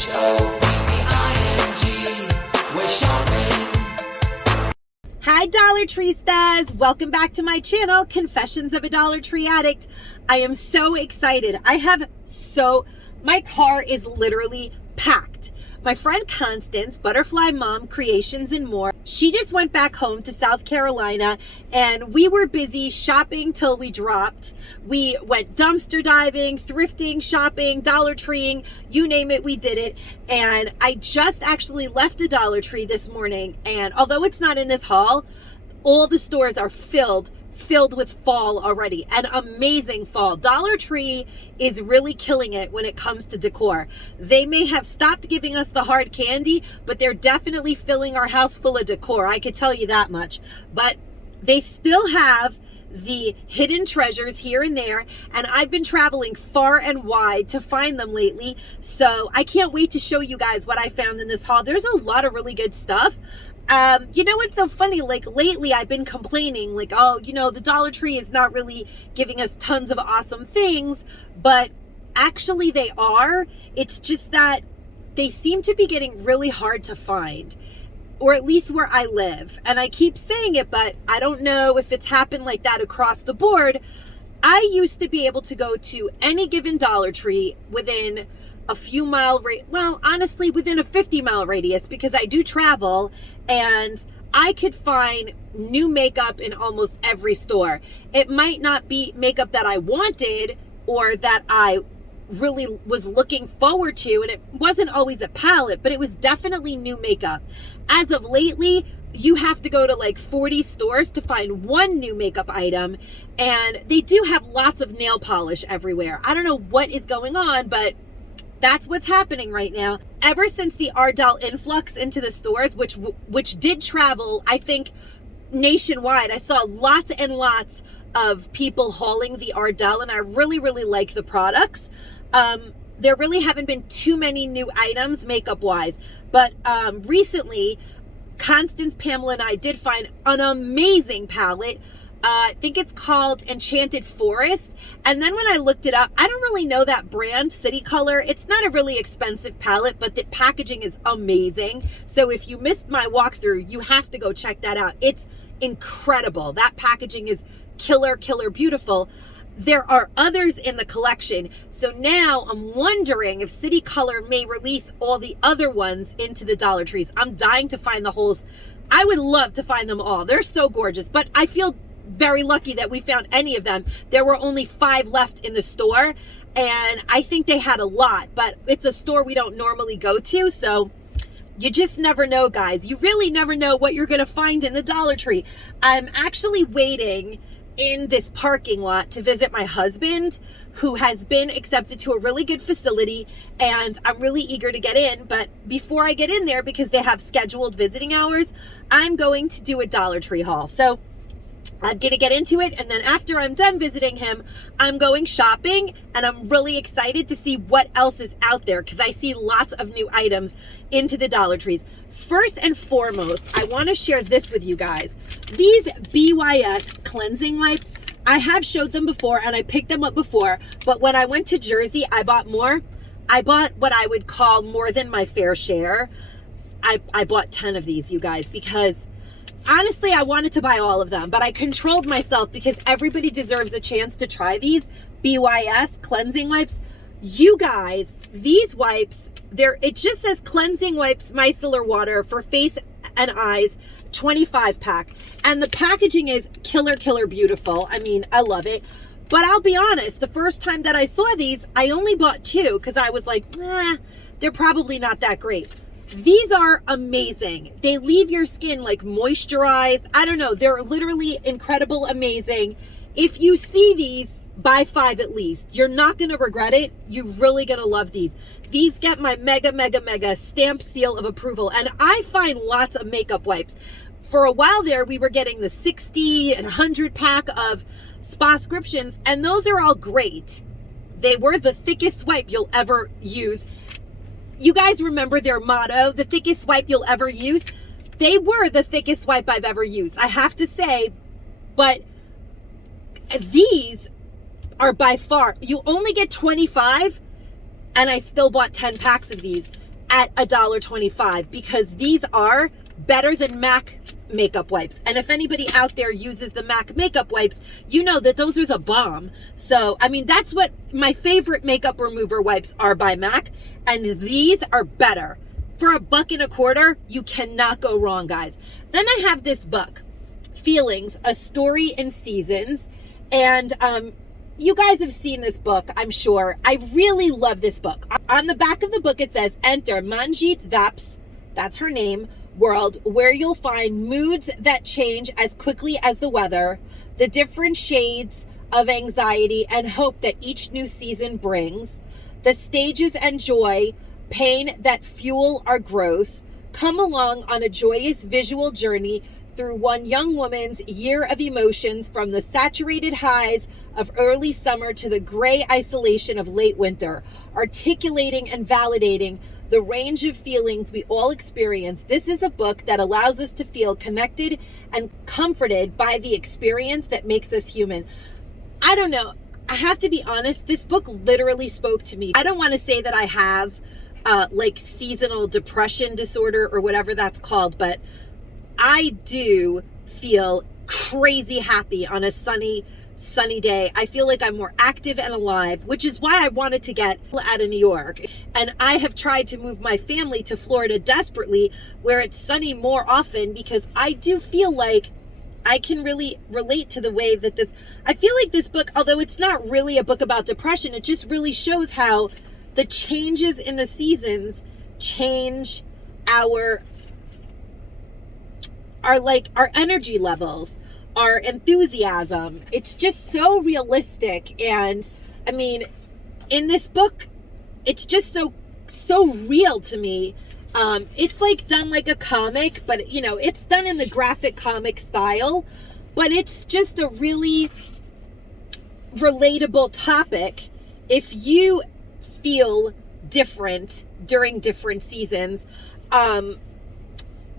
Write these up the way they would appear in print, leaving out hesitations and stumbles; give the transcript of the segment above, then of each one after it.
we're shopping. Hi Dollar Tree stars, welcome back to my channel, Confessions of a Dollar Tree Addict. I am so excited. My car is literally packed. My friend Constance, Butterfly Mom Creations and More, she just went back home to South Carolina and we were busy shopping till we dropped. We went dumpster diving, thrifting, shopping, Dollar Treeing, you name it, we did it. And I just actually left a Dollar Tree this morning, and although it's not in this haul, all the stores are filled with fall already, an amazing fall. Dollar Tree is really killing it when it comes to decor. They may have stopped giving us the hard candy, but they're definitely filling our house full of decor. I could tell you that much. But they still have the hidden treasures here and there, and I've been traveling far and wide to find them lately, so I can't wait to show you guys what I found in this haul. There's a lot of really good stuff. You know what's so funny? Like lately I've been complaining like, oh, you know, the Dollar Tree is not really giving us tons of awesome things, but actually they are. It's just that they seem to be getting really hard to find, or at least where I live. And I keep saying it, but I don't know if it's happened like that across the board. I used to be able to go to any given Dollar Tree within a few mile honestly within a 50-mile radius, because I do travel, and I could find new makeup in almost every store. It might not be makeup that I wanted or that I really was looking forward to, and it wasn't always a palette, but it was definitely new makeup. As of lately, you have to go to like 40 stores to find one new makeup item, and they do have lots of nail polish everywhere. I don't know what is going on, but that's what's happening right now. Ever since the Ardell influx into the stores, which did travel, I think, nationwide, I saw lots and lots of people hauling the Ardell, and I really, really like the products. There really haven't been too many new items makeup-wise, but recently, Constance, Pamela, and I did find an amazing palette. I think it's called Enchanted Forest. And then when I looked it up, I don't really know that brand, City Color. It's not a really expensive palette, but the packaging is amazing. So if you missed my walkthrough, you have to go check that out. It's incredible. That packaging is killer, killer beautiful. There are others in the collection. So now I'm wondering if City Color may release all the other ones into the Dollar Trees. I'm dying to find the holes. I would love to find them all. They're so gorgeous, but I feel very lucky that we found any of them. There were only 5 left in the store, and I think they had a lot, but it's a store we don't normally go to, so you just never know, guys. You really never know what you're gonna find in the Dollar Tree. I'm actually waiting in this parking lot to visit my husband, who has been accepted to a really good facility, and I'm really eager to get in. But before I get in there, because they have scheduled visiting hours, I'm going to do a Dollar Tree haul. So I'm going to get into it, and then after I'm done visiting him, I'm going shopping, and I'm really excited to see what else is out there, because I see lots of new items into the Dollar Trees. First and foremost, I want to share this with you guys. These BYS cleansing wipes, I have showed them before, and I picked them up before, but when I went to Jersey, I bought more. I bought what I would call more than my fair share. I bought 10 of these, you guys, because honestly, I wanted to buy all of them, but I controlled myself because everybody deserves a chance to try these BYS cleansing wipes. You guys, these wipes, it just says cleansing wipes, micellar water for face and eyes, 25 pack. And the packaging is killer, killer beautiful. I mean, I love it. But I'll be honest, the first time that I saw these, I only bought 2 because I was like, they're probably not that great. These are amazing. They leave your skin like moisturized. I don't know. They're literally incredible, amazing. If you see these, buy 5 at least. You're not going to regret it. You're really going to love these. These get my mega, mega, mega stamp seal of approval. And I find lots of makeup wipes. For a while there, we were getting the 60 and 100 pack of spa scriptions, and those are all great. They were the thickest wipe you'll ever use. You guys remember their motto, the thickest wipe you'll ever use? They were the thickest wipe I've ever used, I have to say. But these are by far, you only get 25, and I still bought 10 packs of these. at $1.25 because these are better than MAC makeup wipes. And if anybody out there uses the MAC makeup wipes, you know that those are the bomb. So, I mean, that's what my favorite makeup remover wipes are by MAC. And these are better. For $1.25, you cannot go wrong, guys. Then I have this book, Feelings, A Story in Seasons. And you guys have seen this book, I'm sure. I really love this book. On the back of the book, it says, enter Manjit Vap's, that's her name, world, where you'll find moods that change as quickly as the weather, the different shades of anxiety and hope that each new season brings, the stages and joy, pain that fuel our growth. Come along on a joyous visual journey through one young woman's year of emotions, from the saturated highs of early summer to the gray isolation of late winter, articulating and validating the range of feelings we all experience. This is a book that allows us to feel connected and comforted by the experience that makes us human. I don't know. I have to be honest, this book literally spoke to me. I don't want to say that I have like seasonal depression disorder or whatever that's called, but I do feel crazy happy on a sunny day. I feel like I'm more active and alive, which is why I wanted to get out of New York. And I have tried to move my family to Florida desperately, where it's sunny more often, because I do feel like I can really relate to the way that I feel like this book, although it's not really a book about depression, it just really shows how the changes in the seasons change our energy levels, our enthusiasm. It's just so realistic. And I mean, in this book, it's just so real to me. It's like done like a comic, but you know, it's done in the graphic comic style, but it's just a really relatable topic if you feel different during different seasons.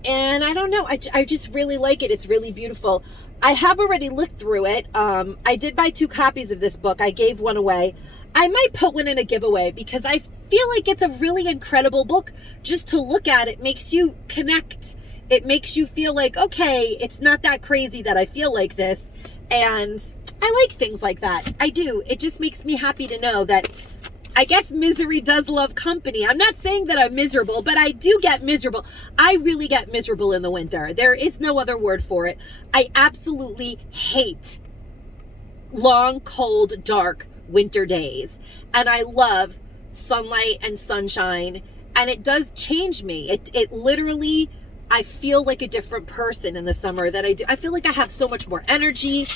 And I don't know, I just really like it. It's really beautiful. I have already looked through it. I did buy 2 copies of this book. I gave one away. I might put one in a giveaway because I feel like it's a really incredible book. Just to look at it makes you connect. It makes you feel like, okay, it's not that crazy that I feel like this. And I like things like that. I do. It just makes me happy to know that I guess misery does love company. I'm not saying that I'm miserable, but I do get miserable. I really get miserable in the winter. There is no other word for it. I absolutely hate long, cold, dark winter days. And I love sunlight and sunshine. And it does change me. It literally, I feel like a different person in the summer than I do. I feel like I have so much more energy.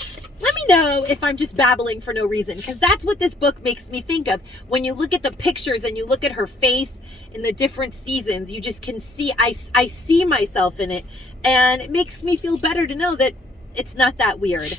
Let me know if I'm just babbling for no reason, because that's what this book makes me think of. When you look at the pictures and you look at her face in the different seasons, you just can see, I see myself in it. And it makes me feel better to know that it's not that weird.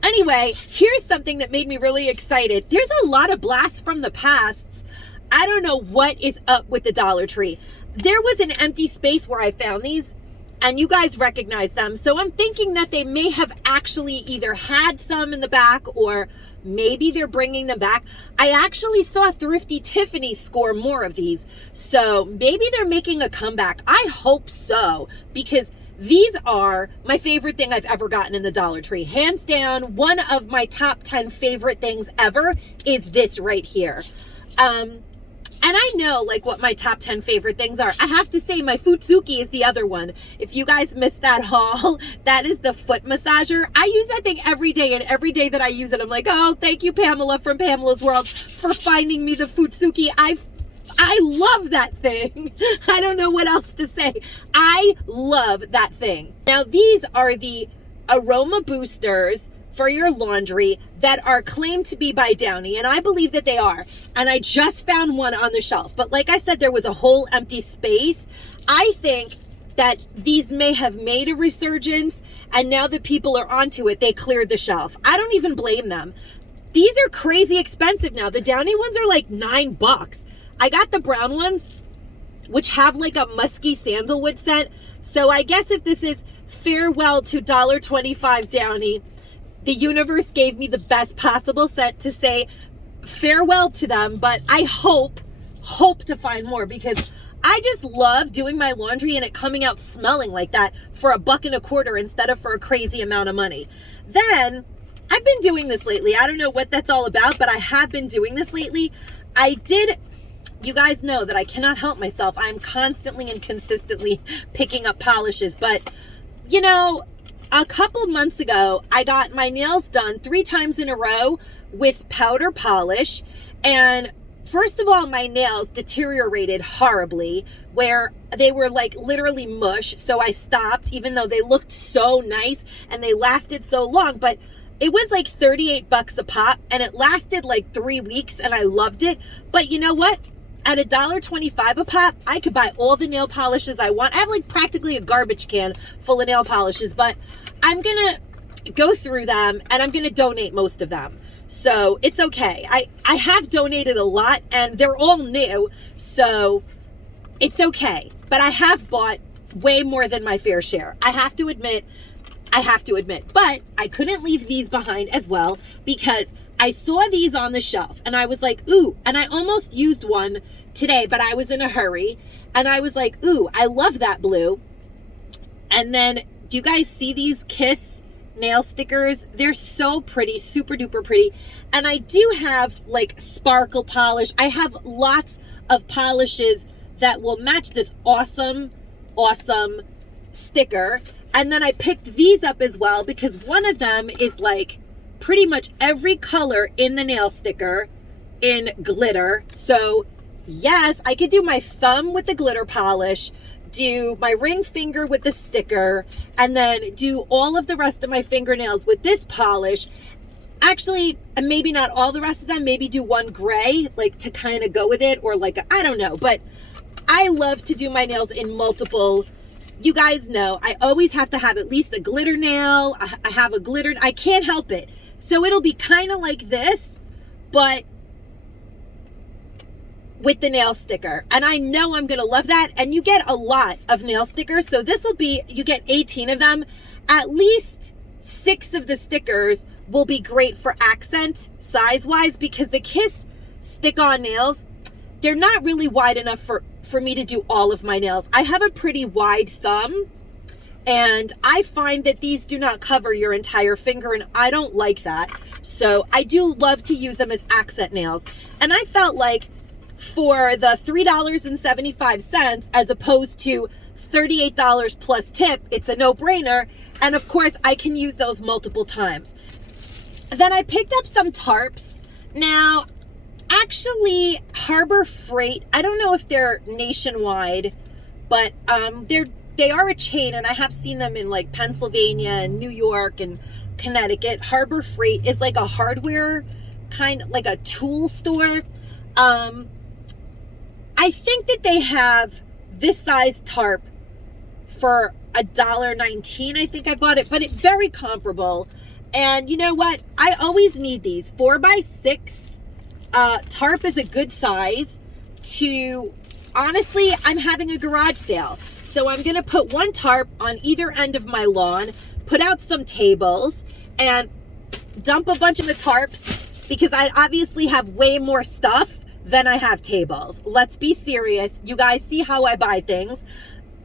Anyway, here's something that made me really excited. There's a lot of blasts from the past. I don't know what is up with the Dollar Tree. There was an empty space where I found these, and you guys recognize them. So I'm thinking that they may have actually either had some in the back, or maybe they're bringing them back. I actually saw Thrifty Tiffany score more of these. So maybe they're making a comeback. I hope so, because these are my favorite thing I've ever gotten in the Dollar Tree. Hands down, one of my top 10 favorite things ever is this right here. And I know like what my top 10 favorite things are. I have to say my Futsuki is the other one. If you guys missed that haul, that is the foot massager. I use that thing every day, and every day that I use it, I'm like, oh, thank you, Pamela from Pamela's World, for finding me the Futsuki. I love that thing. I don't know what else to say. I love that thing. Now, these are the Aroma Boosters for your laundry that are claimed to be by Downy, and I believe that they are. And I just found one on the shelf, but like I said, there was a whole empty space. I think that these may have made a resurgence, and now that people are onto it, they cleared the shelf. I don't even blame them. These are crazy expensive now. The Downy ones are like $9. I got the brown ones, which have like a musky sandalwood scent. So I guess if this is farewell to $1.25 Downy, the universe gave me the best possible scent to say farewell to them. But I hope to find more, because I just love doing my laundry and it coming out smelling like that for $1.25 instead of for a crazy amount of money. Then I've been doing this lately. I don't know what that's all about, but I have been doing this lately. You guys know that I cannot help myself. I'm constantly and consistently picking up polishes. But, you know, a couple months ago, I got my nails done 3 times in a row with powder polish. And first of all, my nails deteriorated horribly, where they were like literally mush. So I stopped, even though they looked so nice and they lasted so long. But it was like $38 a pop, and it lasted like 3 weeks, and I loved it. But you know what? At $1.25 a pop, I could buy all the nail polishes I want. I have like practically a garbage can full of nail polishes, but I'm gonna go through them and I'm gonna donate most of them. So it's okay. I have donated a lot and they're all new, so it's okay. But I have bought way more than my fair share. I have to admit, but I couldn't leave these behind as well, because I saw these on the shelf and I was like, ooh, and I almost used one today, but I was in a hurry and I was like, ooh, I love that blue. And then, do you guys see these Kiss nail stickers? They're so pretty, super duper pretty. And I do have like sparkle polish. I have lots of polishes that will match this awesome sticker. And then I picked these up as well because one of them is like pretty much every color in the nail sticker in glitter. So yes, I could do my thumb with the glitter polish, do my ring finger with the sticker, and then do all of the rest of my fingernails with this polish. Actually, and maybe not all the rest of them, maybe do one gray, like to kind of go with it, or like, I don't know. But I love to do my nails in multiple. You guys know, I always have to have at least a glitter nail. I have a glitter, I can't help it. So it'll be kind of like this, but with the nail sticker. And I know I'm going to love that. And you get a lot of nail stickers. So this will be, you get 18 of them. At least 6 of the stickers will be great for accent size-wise, because the Kiss stick-on nails, they're not really wide enough for me to do all of my nails. I have a pretty wide thumb, and I find that these do not cover your entire finger, and I don't like that. So I do love to use them as accent nails. And I felt like for the $3.75 as opposed to $38 plus tip, it's a no-brainer. And of course, I can use those multiple times. Then I picked up some tarps. Now, actually, Harbor Freight, I don't know if they're nationwide, but they are a chain, and I have seen them in like Pennsylvania and New York and Connecticut. Harbor Freight is like a hardware kind of like a tool store. I think that they have this size tarp for $1.19. I think I bought it, but it's very comparable. And you know what? I always need these 4x6. Tarp is a good size to, honestly, I'm having a garage sale. So I'm going to put one tarp on either end of my lawn, put out some tables, and dump a bunch of the tarps, because I obviously have way more stuff than I have tables. Let's be serious. You guys see how I buy things.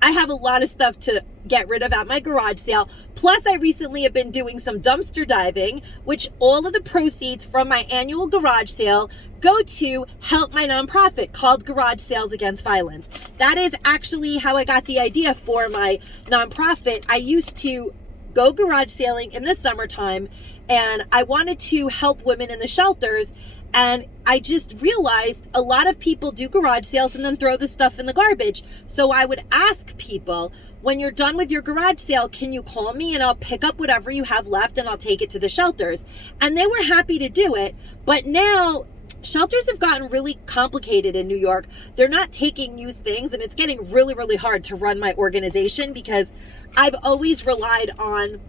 I have a lot of stuff to get rid of at my garage sale. Plus, I recently have been doing some dumpster diving, which all of the proceeds from my annual garage sale go to help my nonprofit called Garage Sales Against Violence. That is actually how I got the idea for my nonprofit. I used to go garage sailing in the summertime, and I wanted to help women in the shelters. And I just realized a lot of people do garage sales and then throw the stuff in the garbage. So I would ask people, when you're done with your garage sale, can you call me and I'll pick up whatever you have left and I'll take it to the shelters? And they were happy to do it. But now shelters have gotten really complicated in New York. They're not taking used things, and it's getting really, really hard to run my organization, because I've always relied on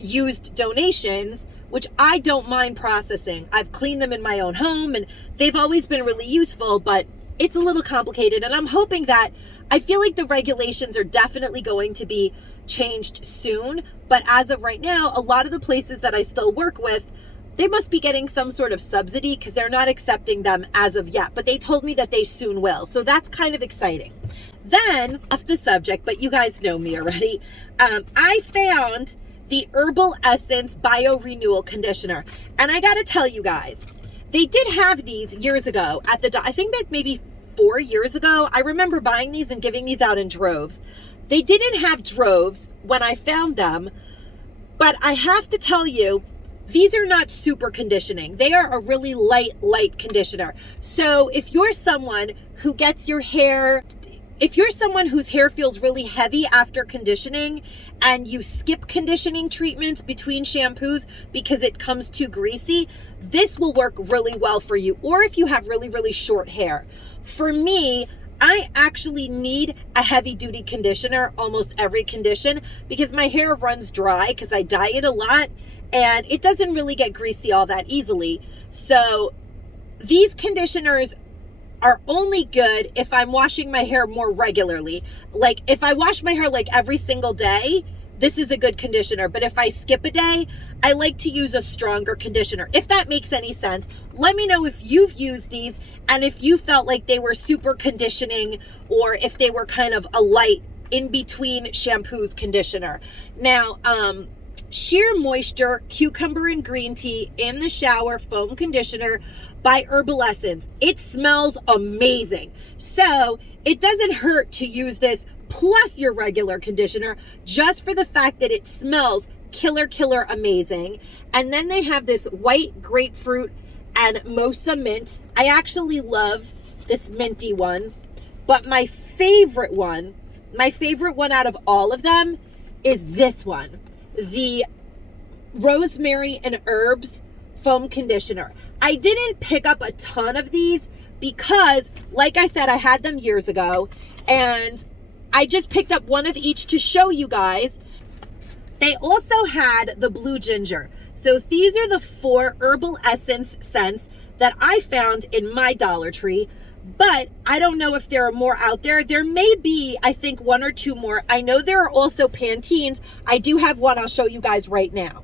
used donations, which I don't mind processing. I've cleaned them in my own home, and they've always been really useful, but it's a little complicated. And I'm hoping that, I feel like the regulations are definitely going to be changed soon. But as of right now, a lot of the places that I still work with, they must be getting some sort of subsidy, because they're not accepting them as of yet. But they told me that they soon will. So that's kind of exciting. Then, off the subject, but you guys know me already, I found the Herbal Essence Bio Renewal Conditioner. And I gotta tell you guys, they did have these years ago at the, I think that maybe 4 years ago, I remember buying these and giving these out in droves. They didn't have droves when I found them, but I have to tell you, these are not super conditioning. They are a really light conditioner. So if you're someone who gets your hair, if you're someone whose hair feels really heavy after conditioning and you skip conditioning treatments between shampoos because it comes too greasy, this will work really well for you. Or if you have really short hair. For me, I actually need a heavy duty conditioner almost every condition because my hair runs dry because I dye it a lot and it doesn't really get greasy all that easily. So these conditioners are only good if I'm washing my hair more regularly. Like if I wash my hair like every single day, this is a good conditioner. But if I skip a day, I like to use a stronger conditioner. If that makes any sense, let me know if you've used these and if you felt like they were super conditioning or if they were kind of a light in between shampoos conditioner. Now, Sheer Moisture Cucumber and Green Tea in the Shower Foam Conditioner by Herbal Essence. It smells amazing. So it doesn't hurt to use this plus your regular conditioner just for the fact that it smells killer amazing. And then they have this white grapefruit and mocha mint. I actually love this minty one, but my favorite one out of all of them is this one, the Rosemary and Herbs Foam Conditioner. I didn't pick up a ton of these because, like I said, I had them years ago and I just picked up one of each to show you guys. They also had the blue ginger. So these are the 4 Herbal Essence scents that I found in my Dollar Tree, but I don't know if there are more out there. There may be, I think, 1 or 2 more. I know there are also Pantenes. I do have one I'll show you guys right now.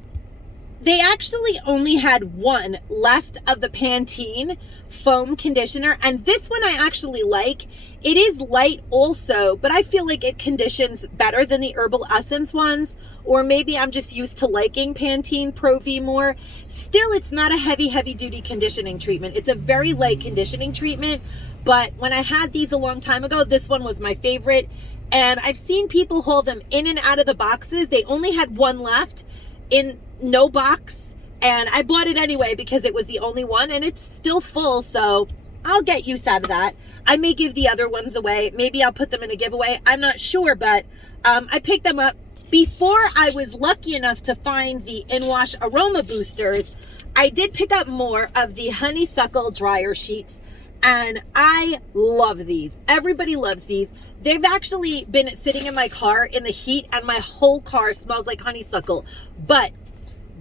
They actually only had 1 left of the Pantene foam conditioner, and this one I actually like. It is light also, but I feel like it conditions better than the Herbal Essence ones, or maybe I'm just used to liking Pantene Pro V more. Still, it's not a heavy duty conditioning treatment. It's a very light conditioning treatment, but when I had these a long time ago, this one was my favorite, and I've seen people haul them in and out of the boxes. They only had 1 left in no box, and I bought it anyway because it was the only one, and it's still full, so I'll get use out of that. I may give the other ones away. Maybe I'll put them in a giveaway. I'm not sure, but I picked them up before I was lucky enough to find the In-Wash Aroma Boosters. I did pick up more of the honeysuckle dryer sheets, and I love these. Everybody loves these. They've actually been sitting in my car in the heat, and my whole car smells like honeysuckle. But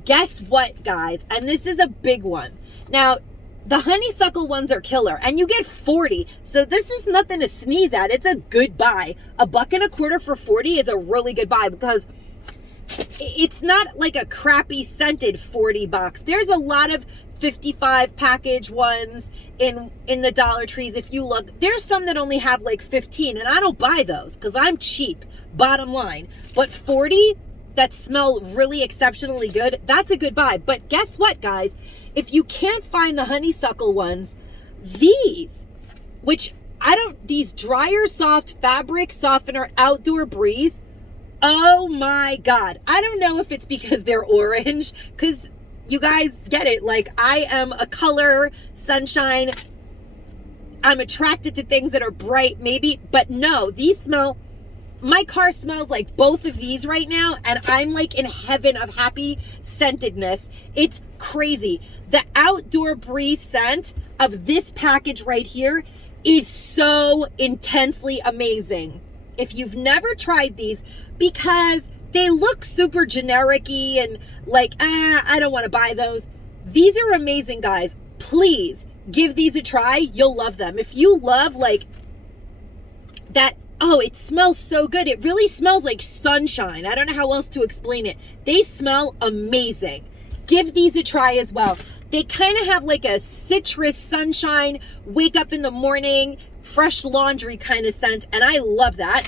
guess what, guys? And this is a big one. Now, the honeysuckle ones are killer, and you get 40. So this is nothing to sneeze at. It's a good buy. $1.25 for 40 is a really good buy because it's not like a crappy scented 40 box. There's a lot of 55 package ones in the Dollar Trees. If you look, there's some that only have like 15, and I don't buy those because I'm cheap, bottom line. But 40 that smell really exceptionally good, that's a good buy. But guess what, guys? If you can't find the honeysuckle ones, these, which these dryer soft fabric softener outdoor breeze, oh my God. I don't know if it's because they're orange, because you guys get it. Like, I am a color sunshine. I'm attracted to things that are bright, maybe, but no, these smell, my car smells like both of these right now, and I'm like in heaven of happy scentedness. It's crazy. The outdoor breeze scent of this package right here is so intensely amazing. If you've never tried these, because they look super generic-y and like, I don't want to buy those. These are amazing, guys. Please give these a try. You'll love them. If you love like that, oh, it smells so good. It really smells like sunshine. I don't know how else to explain it. They smell amazing. Give these a try as well. They kind of have like a citrus sunshine, wake up in the morning, fresh laundry kind of scent, and I love that.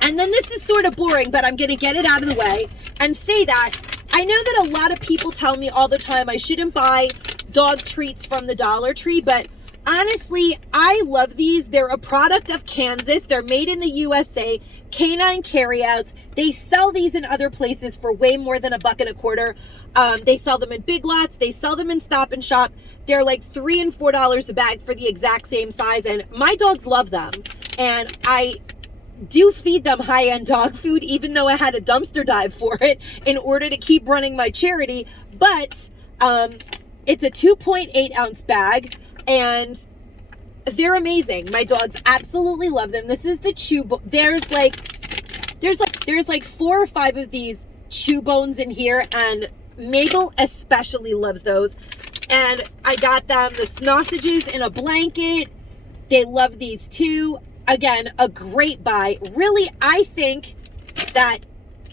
And then this is sort of boring, but I'm going to get it out of the way and say that I know that a lot of people tell me all the time I shouldn't buy dog treats from the Dollar Tree, but honestly, I love these. They're a product of Kansas. They're made in the USA, canine carryouts. They sell these in other places for way more than $1.25. They sell them in Big Lots. They sell them in Stop and Shop. They're like $3 and $4 a bag for the exact same size, and my dogs love them. And I do feed them high-end dog food, even though I had a dumpster dive for it in order to keep running my charity. But it's a 2.8 ounce bag, and they're amazing. My dogs absolutely love them. This is the chew. There's like 4 or 5 of these chew bones in here, and Mabel especially loves those. And I got them the sausages in a blanket. They love these too. Again, a great buy. Really, I think that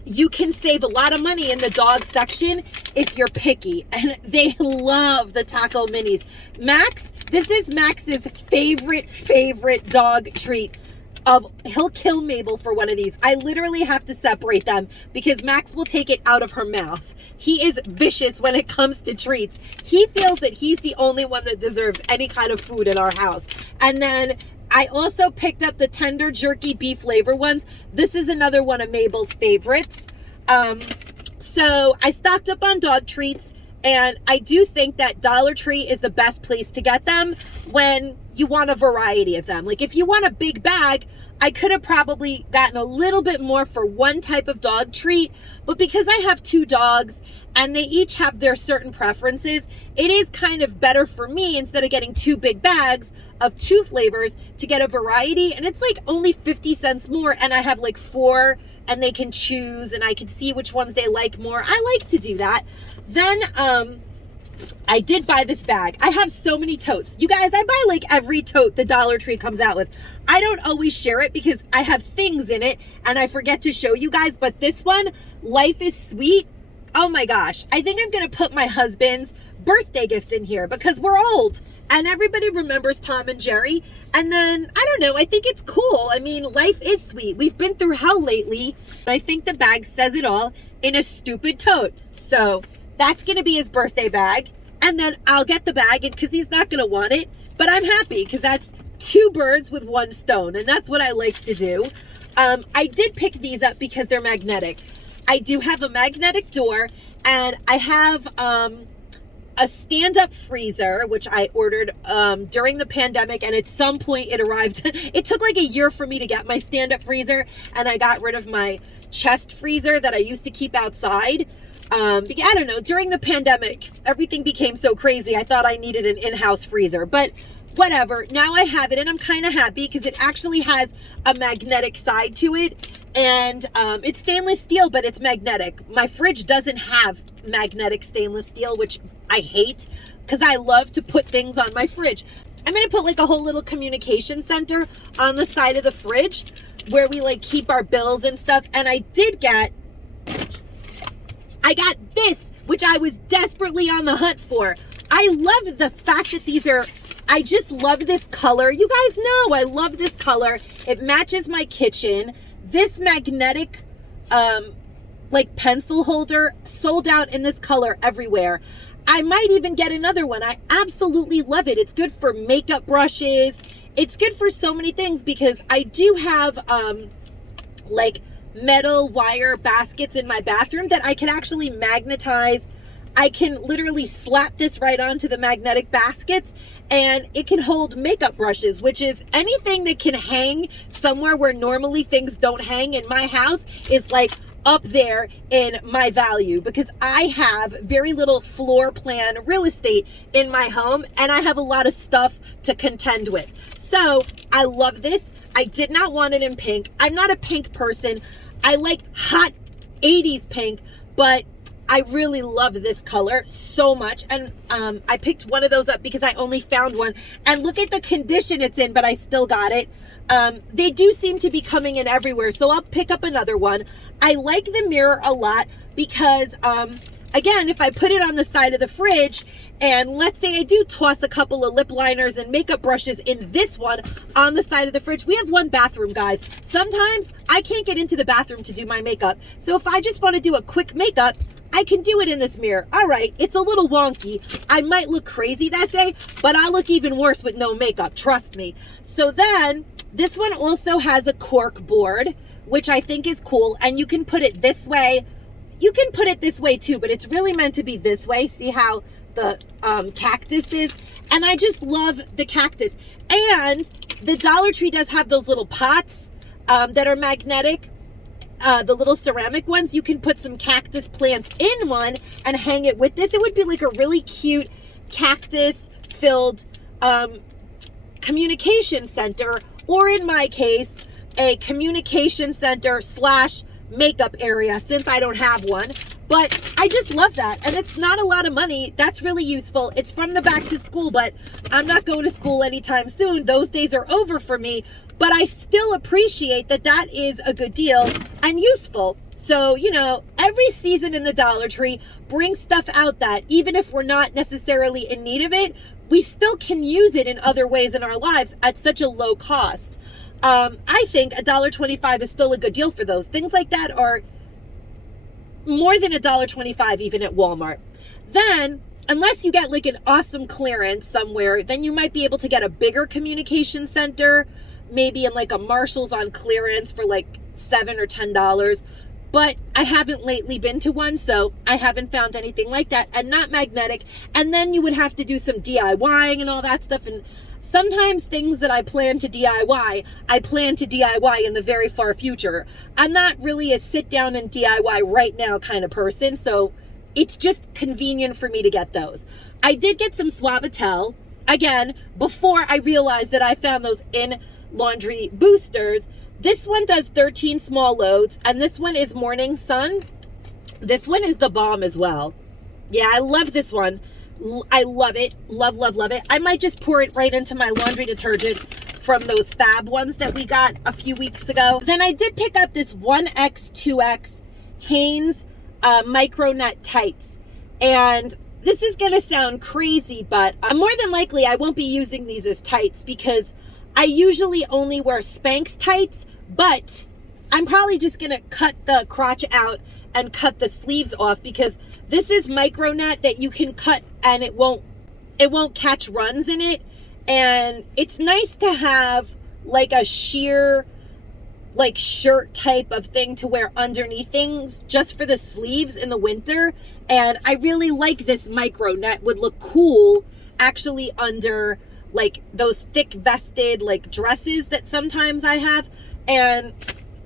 you can save a lot of money in the dog section if you're picky. And they love the taco minis. Max, this is Max's favorite dog treat. He'll kill Mabel for one of these. I literally have to separate them because Max will take it out of her mouth. He is vicious when it comes to treats. He feels that he's the only one that deserves any kind of food in our house. And then I also picked up the tender jerky beef flavor ones. This is another one of Mabel's favorites. So I stocked up on dog treats, and I do think that Dollar Tree is the best place to get them when you want a variety of them. Like if you want a big bag, I could have probably gotten a little bit more for one type of dog treat, but because I have 2 dogs and they each have their certain preferences, it is kind of better for me, instead of getting 2 big bags of 2 flavors, to get a variety. And it's like only 50 cents more, and I have like 4, and they can choose, and I can see which ones they like more. I like to do that. Then I did buy this bag. I have so many totes. You guys, I buy like every tote the Dollar Tree comes out with. I don't always share it because I have things in it and I forget to show you guys, but this one, Life is Sweet. Oh my gosh. I think I'm going to put my husband's birthday gift in here because we're old and everybody remembers Tom and Jerry. And then, I don't know, I think it's cool. I mean, life is sweet. We've been through hell lately. I think the bag says it all in a stupid tote. So that's going to be his birthday bag. And then I'll get the bag because he's not going to want it. But I'm happy because that's 2 birds with 1 stone. And that's what I like to do. I did pick these up because they're magnetic. I do have a magnetic door. And I have a stand-up freezer, which I ordered during the pandemic. And at some point it arrived. It took like a year for me to get my stand-up freezer. And I got rid of my chest freezer that I used to keep outside. I don't know, during the pandemic, everything became so crazy. I thought I needed an in-house freezer, but whatever. Now I have it, and I'm kind of happy because it actually has a magnetic side to it. And it's stainless steel, but it's magnetic. My fridge doesn't have magnetic stainless steel, which I hate because I love to put things on my fridge. I'm going to put like a whole little communication center on the side of the fridge where we like keep our bills and stuff. And I got this, which I was desperately on the hunt for. I love the fact that I just love this color. You guys know I love this color. It matches my kitchen. This magnetic, like pencil holder sold out in this color everywhere. I might even get another one. I absolutely love it. It's good for makeup brushes. It's good for so many things because I do have, like metal wire baskets in my bathroom that I can actually magnetize. I can literally slap this right onto the magnetic baskets and it can hold makeup brushes, which is anything that can hang somewhere where normally things don't hang in my house is like up there in my value because I have very little floor plan real estate in my home and I have a lot of stuff to contend with. So I love this. I did not want it in pink. I'm not a pink person. I like hot 80s pink, but I really love this color so much. And I picked one of those up because I only found one. And look at the condition it's in, but I still got it. They do seem to be coming in everywhere, so I'll pick up another one. I like the mirror a lot because again, if I put it on the side of the fridge, and let's say I do toss a couple of lip liners and makeup brushes in this one on the side of the fridge. We have one bathroom, guys. Sometimes I can't get into the bathroom to do my makeup. So if I just want to do a quick makeup, I can do it in this mirror. All right, it's a little wonky. I might look crazy that day, but I look even worse with no makeup, trust me. So then, this one also has a cork board, which I think is cool, and you can put it this way. You can put it this way too, but it's really meant to be this way. See how the cactus is? And I just love the cactus. And the Dollar Tree does have those little pots that are magnetic. The little ceramic ones. You can put some cactus plants in one and hang it with this. It would be like a really cute cactus filled communication center, or in my case, a communication center / makeup area, since I don't have one. But I just love that, and it's not a lot of money. That's really useful. It's from the back to school, but I'm not going to school anytime soon. Those days are over for me, but I still appreciate that that is a good deal and useful. So, you know, every season in the Dollar Tree brings stuff out that even if we're not necessarily in need of it, we still can use it in other ways in our lives at such a low cost. I think $1.25 is still a good deal for those. Things like that are more than $1.25 even at Walmart. Then, unless you get like an awesome clearance somewhere, then you might be able to get a bigger communication center, maybe in like a Marshall's on clearance for like $7 or $10. But I haven't lately been to one, so I haven't found anything like that, and not magnetic. And then you would have to do some DIYing and all that stuff. And sometimes things that I plan to DIY, I plan to DIY in the very far future. I'm not really a sit down and DIY right now kind of person, so it's just convenient for me to get those. I did get some Suavitel, again, before I realized that I found those in laundry boosters. This one does 13 small loads, and this one is Morning Sun. This one is the bomb as well. Yeah, I love this one. I love it. Love, love, love it. I might just pour it right into my laundry detergent from those Fab ones that we got a few weeks ago. Then I did pick up this 1X, 2X Hanes micro net tights. And this is going to sound crazy, but more than likely I won't be using these as tights because I usually only wear Spanx tights, but I'm probably just going to cut the crotch out and cut the sleeves off because this is micro net that you can cut and it won't catch runs in it. And it's nice to have like a sheer like shirt type of thing to wear underneath things just for the sleeves in the winter. And I really like this micro net. Would look cool actually under like those thick vested like dresses that sometimes I have. And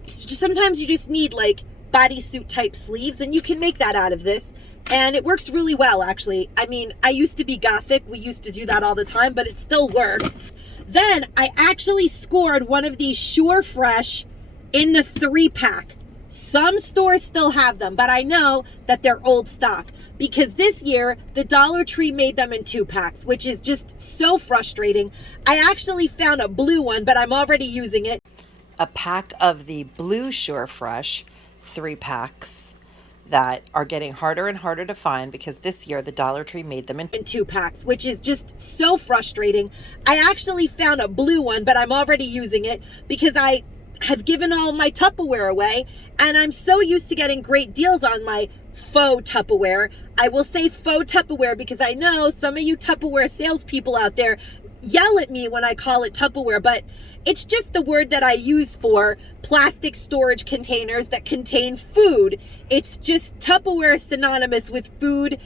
sometimes you just need like bodysuit type sleeves, and you can make that out of this. And it works really well, actually. I mean, I used to be gothic. We used to do that all the time, but it still works. Then I actually scored one of these Sure Fresh in the 3-pack. Some stores still have them, but I know that they're old stock because this year the Dollar Tree made them in 2-packs, which is just so frustrating. I actually found a blue one, but I'm already using it. A pack of the blue Sure Fresh 3-packs that are getting harder and harder to find because this year the Dollar Tree made them in 2-packs, which is just so frustrating. I actually found a blue one, but I'm already using it because I have given all my Tupperware away, and I'm so used to getting great deals on my faux Tupperware. I will say faux Tupperware because I know some of you Tupperware salespeople out there yell at me when I call it Tupperware, but it's just the word that I use for plastic storage containers that contain food. It's just Tupperware synonymous with food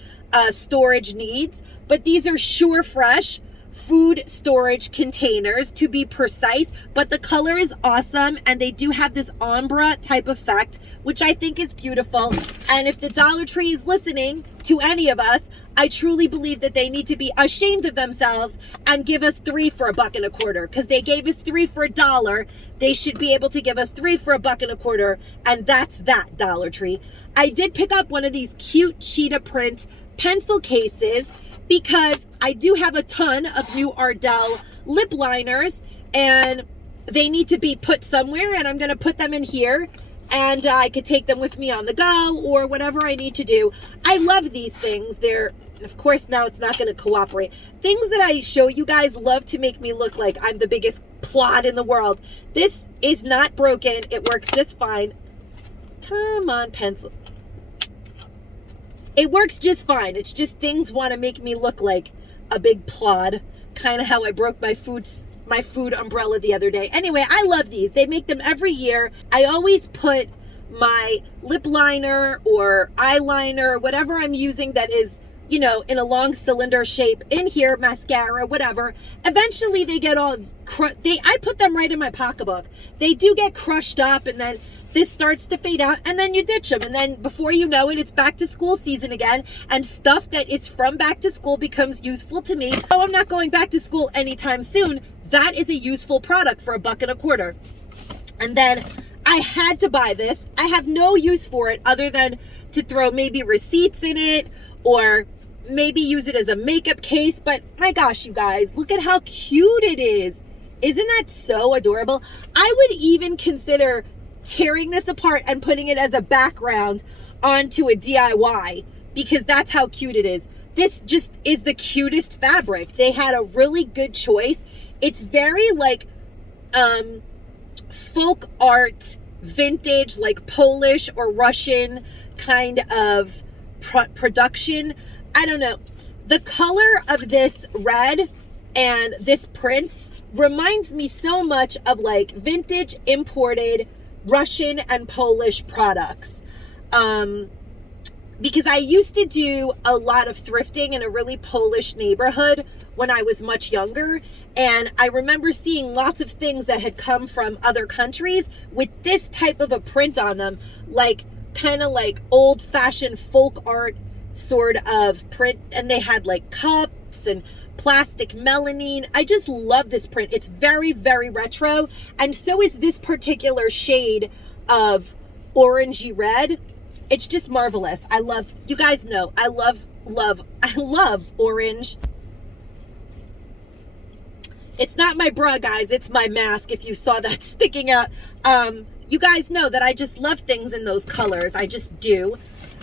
storage needs, but these are Sure Fresh food storage containers to be precise, but the color is awesome and they do have this ombre type effect, which I think is beautiful. And if the Dollar Tree is listening to any of us, I truly believe that they need to be ashamed of themselves and give us 3 for $1.25, because they gave us 3 for $1. They should be able to give us 3 for $1.25, and that's that, Dollar Tree. I did pick up one of these cute cheetah print pencil cases because I do have a ton of new Ardell lip liners and they need to be put somewhere, and I'm going to put them in here. and I could take them with me on the go or whatever I need to do. I love these things. They're, of course, now it's not going to cooperate. Things that I show you guys love to make me look like I'm the biggest plod in the world. This is not broken. It works just fine. Come on, pencil. It works just fine. It's just things want to make me look like a big plod. Kind of how I broke my food umbrella the other day. Anyway, I love these. They make them every year. I always put my lip liner or eyeliner, whatever I'm using that is, you know, in a long cylinder shape in here, mascara, whatever. Eventually they get all, I put them right in my pocketbook. They do get crushed up, and then this starts to fade out, and then you ditch them. And then before you know it, it's back to school season again, and stuff that is from back to school becomes useful to me. Oh, I'm not going back to school anytime soon. That is a useful product for $1.25. And then I had to buy this. I have no use for it other than to throw maybe receipts in it, or maybe use it as a makeup case. But my gosh, you guys, look at how cute it is. Isn't that so adorable? I would even consider tearing this apart and putting it as a background onto a DIY, because that's how cute it is. This just is the cutest fabric. They had a really good choice. It's very like folk art, vintage, like Polish or Russian kind of production. I don't know. The color of this red and this print reminds me so much of like vintage imported Russian and Polish products. Because I used to do a lot of thrifting in a really Polish neighborhood when I was much younger. And I remember seeing lots of things that had come from other countries with this type of a print on them, like kind of like old fashioned folk art sort of print. And they had like cups and plastic melamine. I just love this print. It's very, very retro. And so is this particular shade of orangey red. It's just marvelous. I love, you guys know, I love orange. It's not my bra, guys. It's my mask, if you saw that sticking out. You guys know that I just love things in those colors. I just do.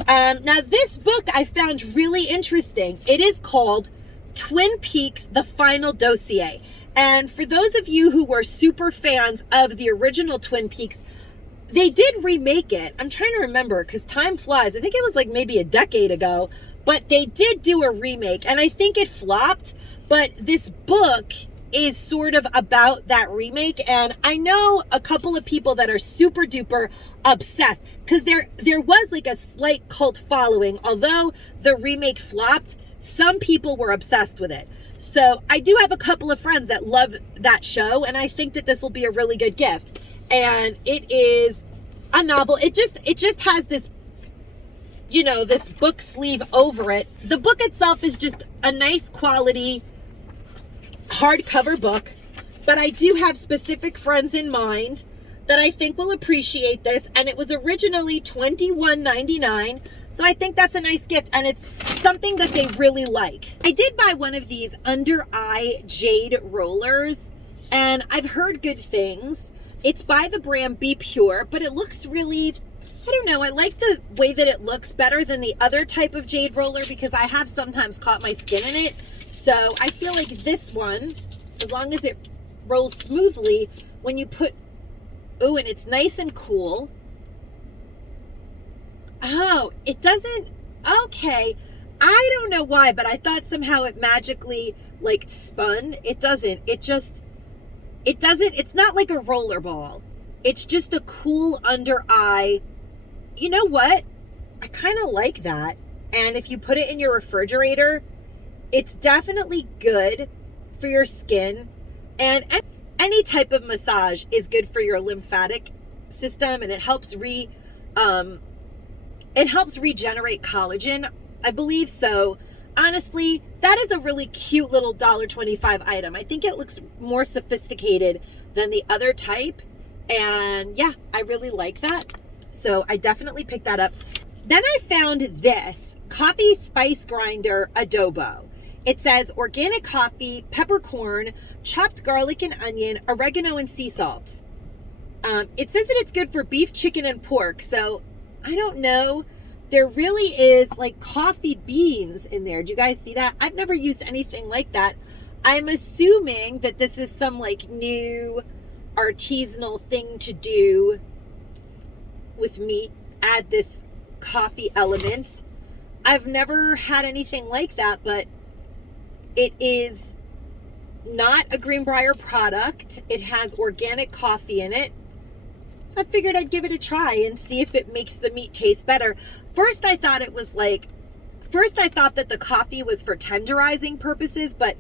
Now, this book I found really interesting. It is called Twin Peaks: The Final Dossier. And for those of you who were super fans of the original Twin Peaks, they did remake it. I'm trying to remember because time flies. I think it was like maybe a decade ago, but they did do a remake, and I think it flopped. But this book is sort of about that remake, and I know a couple of people that are super duper obsessed because there was like a slight cult following. Although the remake flopped, some people were obsessed with it. So I do have a couple of friends that love that show, and I think that this will be a really good gift. And it is a novel. It just has this, you know, this book sleeve over it. The book itself is just a nice quality hardcover book, but I do have specific friends in mind that I think will appreciate this. And it was originally $21.99, so I think that's a nice gift, and it's something that they really like. I did buy one of these under eye Jade Rollers, and I've heard good things. It's by the brand Be Pure, but it looks really, I don't know, I like the way that it looks better than the other type of Jade Roller because I have sometimes caught my skin in it. So I feel like this one, as long as it rolls smoothly, when you put, oh, and it's nice and cool. Oh, it doesn't, okay. I don't know why, but I thought somehow it magically like spun. It doesn't, it's not like a roller ball. It's just a cool under eye. You know what? I kind of like that. And if you put it in your refrigerator, it's definitely good for your skin. And any type of massage is good for your lymphatic system, and it helps regenerate collagen, I believe. So honestly, that is a really cute little $1.25 item. I think it looks more sophisticated than the other type. And yeah, I really like that. So I definitely picked that up. Then I found this coffee spice grinder adobo. It says organic coffee, peppercorn, chopped garlic and onion, oregano, and sea salt. It says that it's good for beef, chicken, and pork. So I don't know. There really is like coffee beans in there. Do you guys see that? I've never used anything like that. I'm assuming that this is some like new artisanal thing to do with meat. Add this coffee element. I've never had anything like that, but it is not a Greenbrier product. It has organic coffee in it. So I figured I'd give it a try and see if it makes the meat taste better. First I thought that the coffee was for tenderizing purposes, but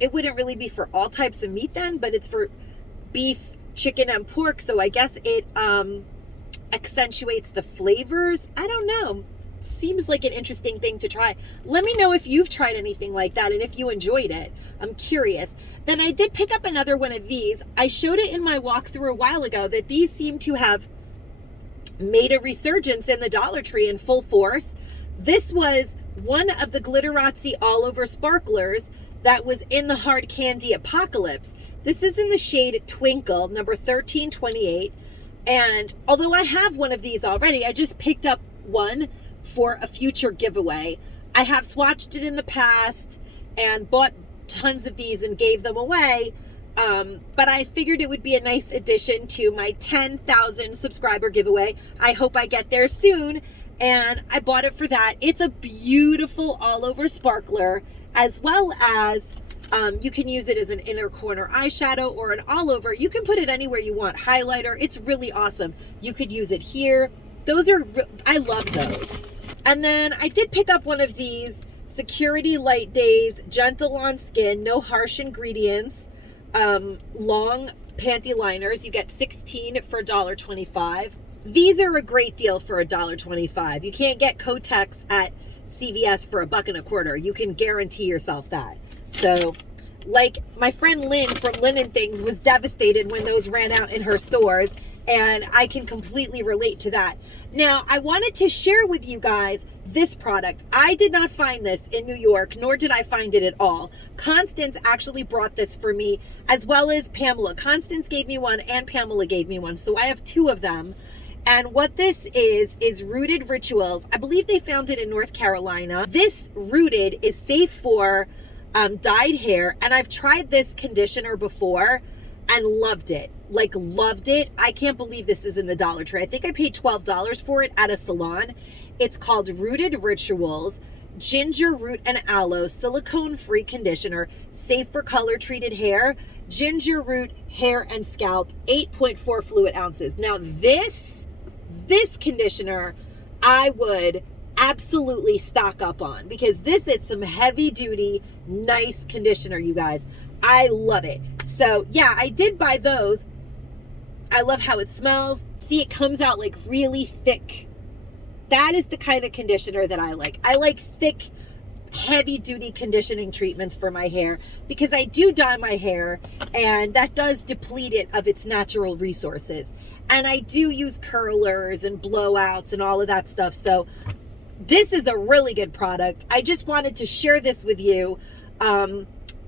it wouldn't really be for all types of meat then, but it's for beef, chicken, and pork. So I guess it accentuates the flavors. I don't know. Seems like an interesting thing to try. Let me know if you've tried anything like that and if you enjoyed it. I'm curious. Then I did pick up another one of these. I showed it in my walkthrough a while ago that these seem to have made a resurgence in the Dollar Tree in full force. This was one of the Glitterazzi all over sparklers that was in the hard candy apocalypse. This is in the shade Twinkle, number 1328. And although I have one of these already, I just picked up one for a future giveaway. I have swatched it in the past and bought tons of these and gave them away. But I figured it would be a nice addition to my 10,000 subscriber giveaway. I hope I get there soon. And I bought it for that. It's a beautiful all over sparkler, as well as you can use it as an inner corner eyeshadow or an all over. You can put it anywhere you want. Highlighter. It's really awesome. You could use it here. I love those. And then I did pick up one of these Security Light Days, gentle on skin, no harsh ingredients, long panty liners. You get 16 for $1.25. These are a great deal for $1.25. You can't get Kotex at CVS for $1.25. You can guarantee yourself that. So, like my friend Lynn from Linen Things was devastated when those ran out in her stores, and I can completely relate to that. Now, I wanted to share with you guys this product. I did not find this in New York, nor did I find it at all. Constance actually brought this for me, as well as Pamela. Constance gave me one and Pamela gave me one, so I have two of them. And what this is Rooted Rituals. I believe they found it in North Carolina. This Rooted is safe for dyed hair, and I've tried this conditioner before and loved it. Like, loved it. I can't believe this is in the Dollar Tree. I think I paid $12 for it at a salon. It's called Rooted Rituals Ginger Root and Aloe Silicone Free Conditioner, safe for color treated hair. Ginger root, hair, and scalp, 8.4 fluid ounces. Now this conditioner I would absolutely stock up on, because this is some heavy duty, nice conditioner, you guys. I love it. So yeah, I did buy those. I love how it smells. See, it comes out like really thick. That is the kind of conditioner that I like. I like thick, heavy duty conditioning treatments for my hair, because I do dye my hair and that does deplete it of its natural resources. And I do use curlers and blowouts and all of that stuff. So this is a really good product. I just wanted to share this with you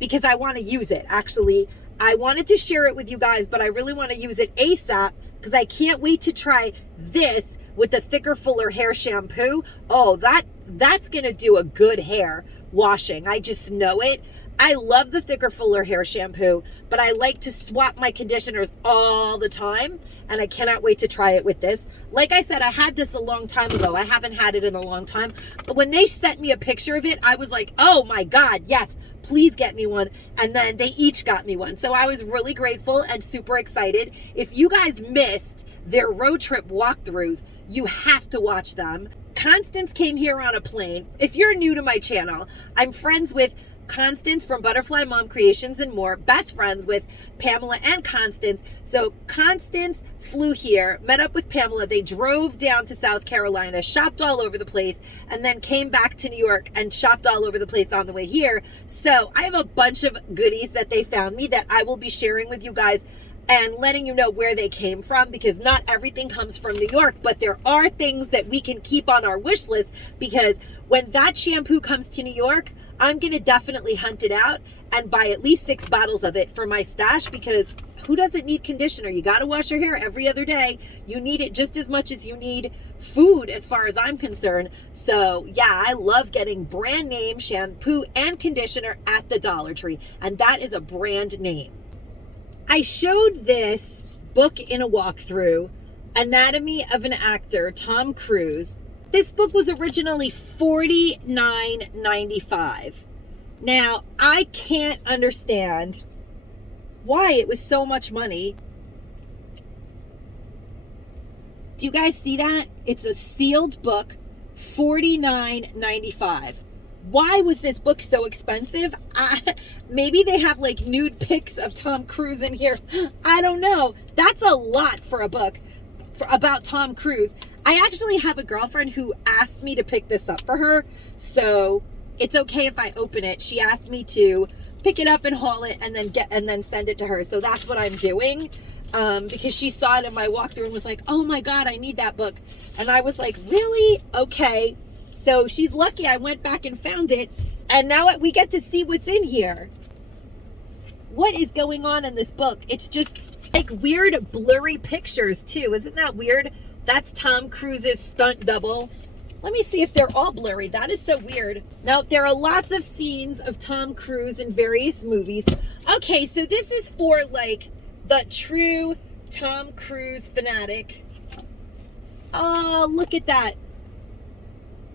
because I want to use it. Actually, I wanted to share it with you guys, but I really want to use it ASAP because I can't wait to try this with the thicker, fuller hair shampoo. Oh, that's going to do a good hair washing. I just know it. I love the thicker, fuller hair shampoo, but I like to swap my conditioners all the time, and I cannot wait to try it with this. Like I said, I had this a long time ago. I haven't had it in a long time. But when they sent me a picture of it, I was like, oh my God, yes, please get me one. And then they each got me one. So I was really grateful and super excited. If you guys missed their road trip walkthroughs, you have to watch them. Constance came here on a plane. If you're new to my channel, I'm friends with Constance from Butterfly Mom Creations and more, best friends with Pamela and Constance. So Constance flew here, met up with Pamela. They drove down to South Carolina, shopped all over the place, and then came back to New York and shopped all over the place on the way here. So I have a bunch of goodies that they found me that I will be sharing with you guys and letting you know where they came from, because not everything comes from New York, but there are things that we can keep on our wish list, because when that shampoo comes to New York, I'm going to definitely hunt it out and buy at least 6 bottles of it for my stash, because who doesn't need conditioner? You got to wash your hair every other day. You need it just as much as you need food, as far as I'm concerned. So yeah, I love getting brand name shampoo and conditioner at the Dollar Tree, and that is a brand name. I showed this book in a walkthrough, Anatomy of an Actor, Tom Cruise. This book was originally $49.95. Now, I can't understand why it was so much money. Do you guys see that? It's a sealed book, $49.95. Why was this book so expensive? Maybe they have like nude pics of Tom Cruise in here. I don't know. That's a lot for a book about Tom Cruise. I actually have a girlfriend who asked me to pick this up for her, so it's okay if I open it. She asked me to pick it up and haul it and then send it to her. So that's what I'm doing, because she saw it in my walkthrough and was like, "Oh my God, I need that book." And I was like, "Really? Okay." So she's lucky I went back and found it, and now we get to see what's in here. What is going on in this book? It's just like weird blurry pictures too. Isn't that weird? That's Tom Cruise's stunt double. Let me see if they're all blurry. That is so weird. Now, there are lots of scenes of Tom Cruise in various movies. Okay, so this is for like the true Tom Cruise fanatic. Oh, look at that.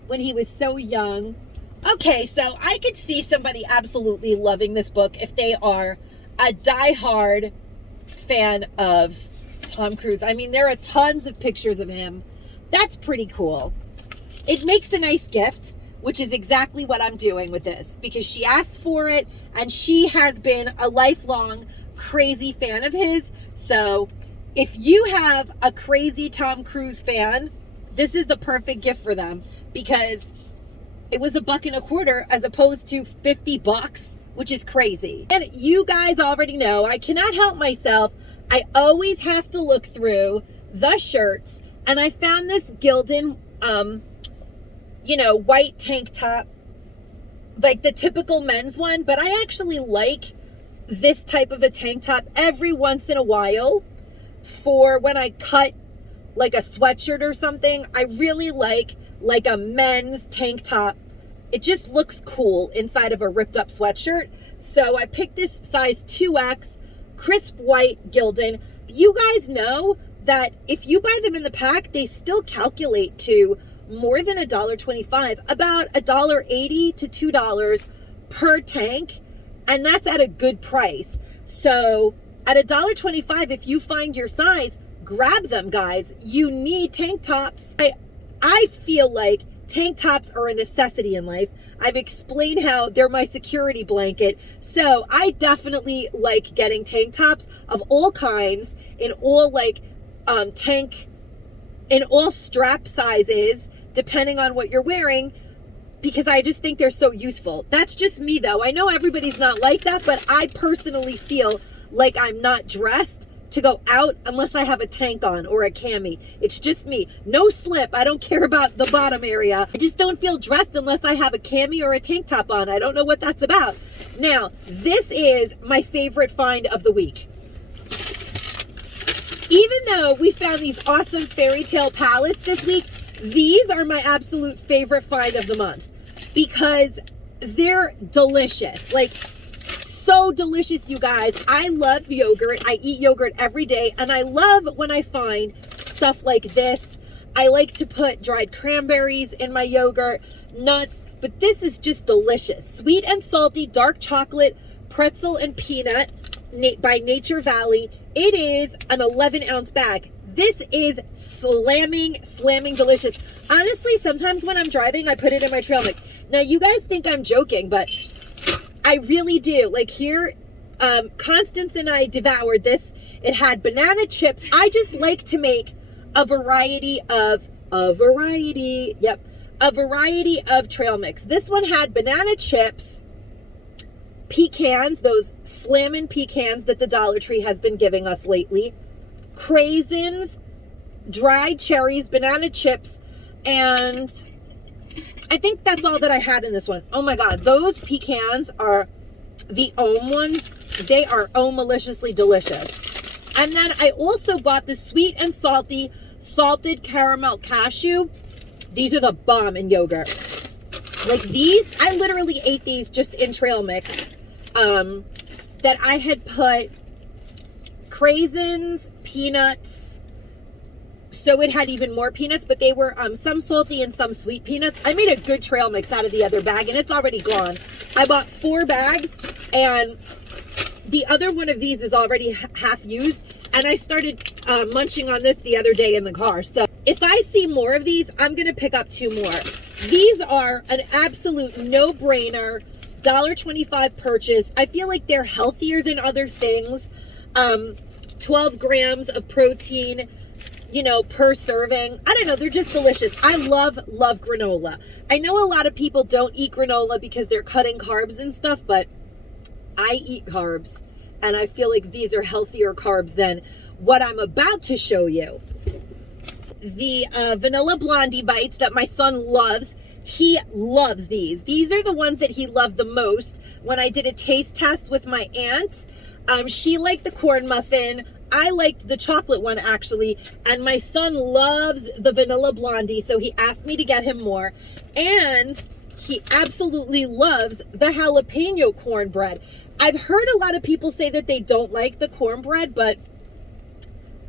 When he was so young. Okay, so I could see somebody absolutely loving this book if they are a diehard fan of Tom Cruise. I mean, there are tons of pictures of him. That's pretty cool. It makes a nice gift, which is exactly what I'm doing with this, because she asked for it and she has been a lifelong crazy fan of his. So if you have a crazy Tom Cruise fan, this is the perfect gift for them, because it was $1.25 as opposed to $50, which is crazy. And you guys already know I cannot help myself. I always have to look through the shirts, and I found this Gildan white tank top, like the typical men's one, but I actually like this type of a tank top every once in a while for when I cut like a sweatshirt or something. I really like a men's tank top. It just looks cool inside of a ripped up sweatshirt. So I picked this size 2X crisp white Gildan. You guys know that if you buy them in the pack, they still calculate to more than $1.25, about $1.80 to $2 per tank, and that's at a good price. So at $1.25, if you find your size, grab them, guys. You need tank tops. I feel like tank tops are a necessity in life. I've explained how they're my security blanket. So I definitely like getting tank tops of all kinds, in all in all strap sizes, depending on what you're wearing, because I just think they're so useful. That's just me though. I know everybody's not like that, but I personally feel like I'm not dressed to go out unless I have a tank on or a cami. It's just me. No slip. I don't care about the bottom area. I just don't feel dressed unless I have a cami or a tank top on. I don't know what that's about. Now, this is my favorite find of the week. Even though we found these awesome fairy tale palettes this week, these are my absolute favorite find of the month because they're delicious. Like, so delicious, you guys. I love yogurt. I eat yogurt every day, and I love when I find stuff like this. I like to put dried cranberries in my yogurt, nuts, but this is just delicious. Sweet and salty dark chocolate pretzel and peanut by Nature Valley. It is an 11-ounce bag. This is slamming delicious. Honestly, sometimes when I'm driving, I put it in my trail mix. Now, you guys think I'm joking, but I really do. Like here, Constance and I devoured this. It had banana chips. I just like to make a variety of trail mix. This one had banana chips, pecans, those slammin' pecans that the Dollar Tree has been giving us lately, craisins, dried cherries, banana chips, and I think that's all that I had in this one. Oh my God, those pecans are the Ohm ones. They are maliciously delicious. And then I also bought the sweet and salty salted caramel cashew. These are the bomb in yogurt. Like these, I literally ate these just in trail mix. That I had put craisins, peanuts, so it had even more peanuts, but they were some salty and some sweet peanuts. I made a good trail mix out of the other bag, and it's already gone. I bought 4 bags, and the other one of these is already half used, and I started munching on this the other day in the car. So if I see more of these, I'm going to pick up 2 more. These are an absolute no-brainer, $1.25 purchase. I feel like they're healthier than other things. 12 grams of protein, you know, per serving. I don't know, they're just delicious. I love granola. I know a lot of people don't eat granola because they're cutting carbs and stuff, but I eat carbs, and I feel like these are healthier carbs than what I'm about to show you. The vanilla Blondie bites that my son loves. He loves these. These are the ones that he loved the most. When I did a taste test with my aunt, she liked the corn muffin. I liked the chocolate one, actually. And my son loves the vanilla Blondie, so he asked me to get him more. And he absolutely loves the jalapeno cornbread. I've heard a lot of people say that they don't like the cornbread, but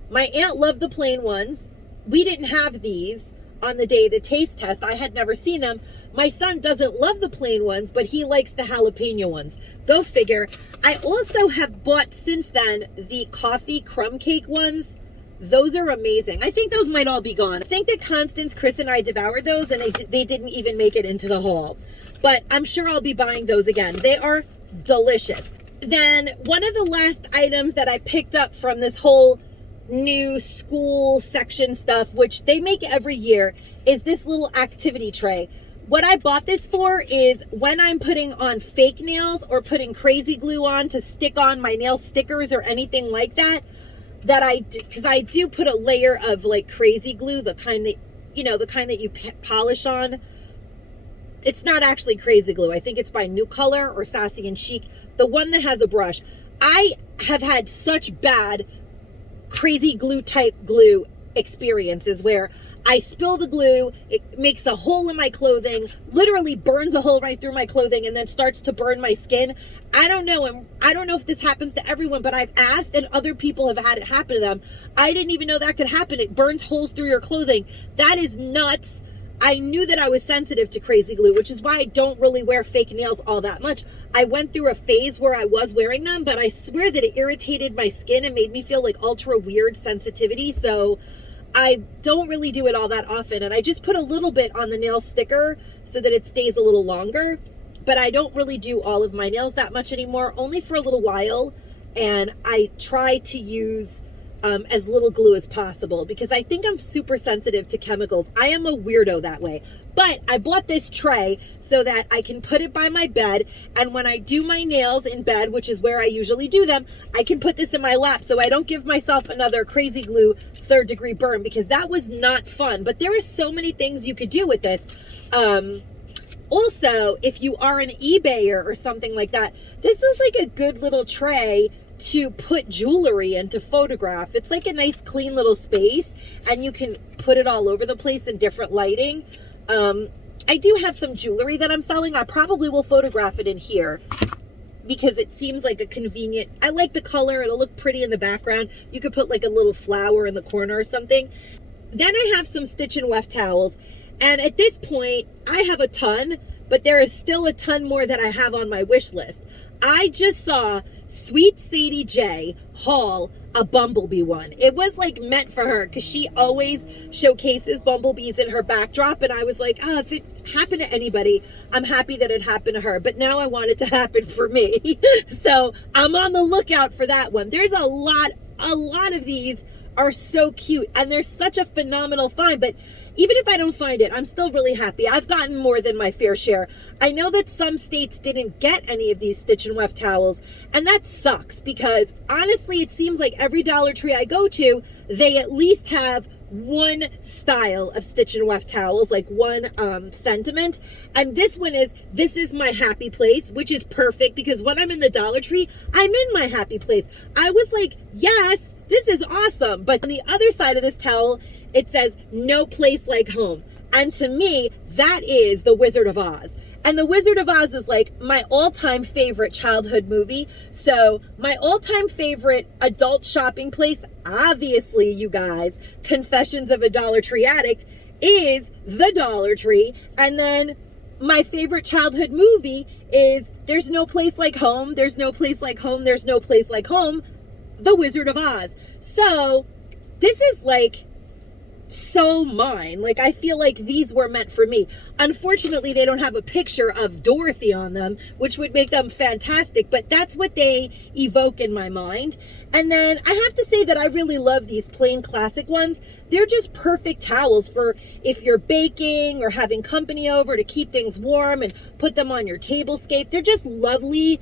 my aunt loved the plain ones. We didn't have these on the day of the taste test. I had never seen them. My son doesn't love the plain ones, but he likes the jalapeno ones. Go figure. I also have bought since then the coffee crumb cake ones. Those are amazing. I think those might all be gone. I think that Constance, Chris, and I devoured those, and they didn't even make it into the haul. But I'm sure I'll be buying those again. They are delicious. Then one of the last items that I picked up from this whole new school section stuff, which they make every year, is this little activity tray. What I bought this for is when I'm putting on fake nails or putting crazy glue on to stick on my nail stickers or anything like that, because I do put a layer of like crazy glue, the kind that, you know, the kind that you polish on. It's not actually crazy glue. I think it's by New Color or Sassy and Chic, the one that has a brush. I have had such bad crazy glue type glue experiences where I spill the glue, it makes a hole in my clothing, literally burns a hole right through my clothing, and then starts to burn my skin. I don't know, and I don't know if this happens to everyone, but I've asked and other people have had it happen to them. I didn't even know that could happen. It burns holes through your clothing. That is nuts. I knew that I was sensitive to crazy glue, which is why I don't really wear fake nails all that much. I went through a phase where I was wearing them, but I swear that it irritated my skin and made me feel like ultra weird sensitivity. So I don't really do it all that often. And I just put a little bit on the nail sticker so that it stays a little longer. But I don't really do all of my nails that much anymore, only for a little while. And I try to use as little glue as possible because I think I'm super sensitive to chemicals. I am a weirdo that way. But I bought this tray so that I can put it by my bed, and when I do my nails in bed, which is where I usually do them, I can put this in my lap so I don't give myself another crazy glue 3rd degree burn, because that was not fun. But there is so many things you could do with this. Also, if you are an eBayer or something like that, this is like a good little tray to put jewelry and to photograph. It's like a nice clean little space, and you can put it all over the place in different lighting. I do have some jewelry that I'm selling. I probably will photograph it in here because it seems like a convenient, I like the color. It'll look pretty in the background. You could put like a little flower in the corner or something. Then I have some Stitch and Weft towels, and at this point I have a ton, but there is still a ton more that I have on my wish list. I just saw Sweet Sadie J haul a bumblebee one. It was like meant for her because she always showcases bumblebees in her backdrop, and I was like, oh, if it happened to anybody, I'm happy that it happened to her, but now I want it to happen for me. So I'm on the lookout for that one. There's a lot of these are so cute, and they're such a phenomenal find. But even if I don't find it, I'm still really happy. I've gotten more than my fair share. I know that some states didn't get any of these Stitch and Weft towels, and that sucks because honestly, it seems like every Dollar Tree I go to, they at least have one style of Stitch and Weft towels, like one sentiment. And this one is, this is my happy place, which is perfect because when I'm in the Dollar Tree, I'm in my happy place. I was like, yes, this is awesome. But on the other side of this towel, it says no place like home. And to me, that is The Wizard of Oz. And The Wizard of Oz is like my all-time favorite childhood movie. So my all-time favorite adult shopping place, obviously, you guys, Confessions of a Dollar Tree Addict, is the Dollar Tree. And then my favorite childhood movie is There's No Place Like Home, There's No Place Like Home, There's No Place Like Home, The Wizard of Oz. So this is like so mine. Like, I feel like these were meant for me. Unfortunately, they don't have a picture of Dorothy on them, which would make them fantastic, but that's what they evoke in my mind. And then I have to say that I really love these plain classic ones. They're just perfect towels for if you're baking or having company over to keep things warm and put them on your tablescape. They're just lovely,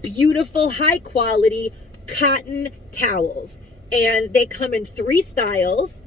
beautiful, high quality cotton towels. And they come in 3 styles.